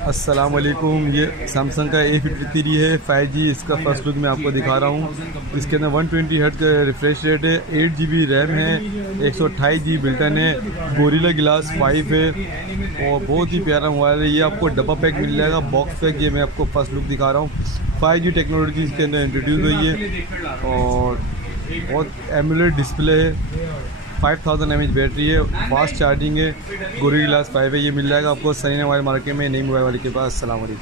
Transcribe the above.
अस्सलाम वालेकुम। ये सैमसंग का A53 है 5G। इसका फर्स्ट लुक मैं आपको दिखा रहा हूँ। इसके अंदर 120 हर्ट्ज का रिफ्रेश रेट है, 8GB रैम है, 128GB बिल्टन है, गोरिल्ला ग्लास 5 है और बहुत ही प्यारा मोबाइल है। ये आपको डब्बा पैक मिल जाएगा, बॉक्स पैक। ये मैं आपको फर्स्ट लुक दिखा रहा हूँ। 5G टेक्नोलॉजी इसके अंदर इंट्रोड्यूस हुई है और बहुत एमुलेट डिस्प्ले है, 5000 mAh बैटरी है, फास्ट चार्जिंग है, गोरिल्ला ग्लास 5 है। ये मिल जाएगा आपको सही मोबाइल मार्केट में, नई मोबाइल वाले के पास। अस्सलाम वालेकुम।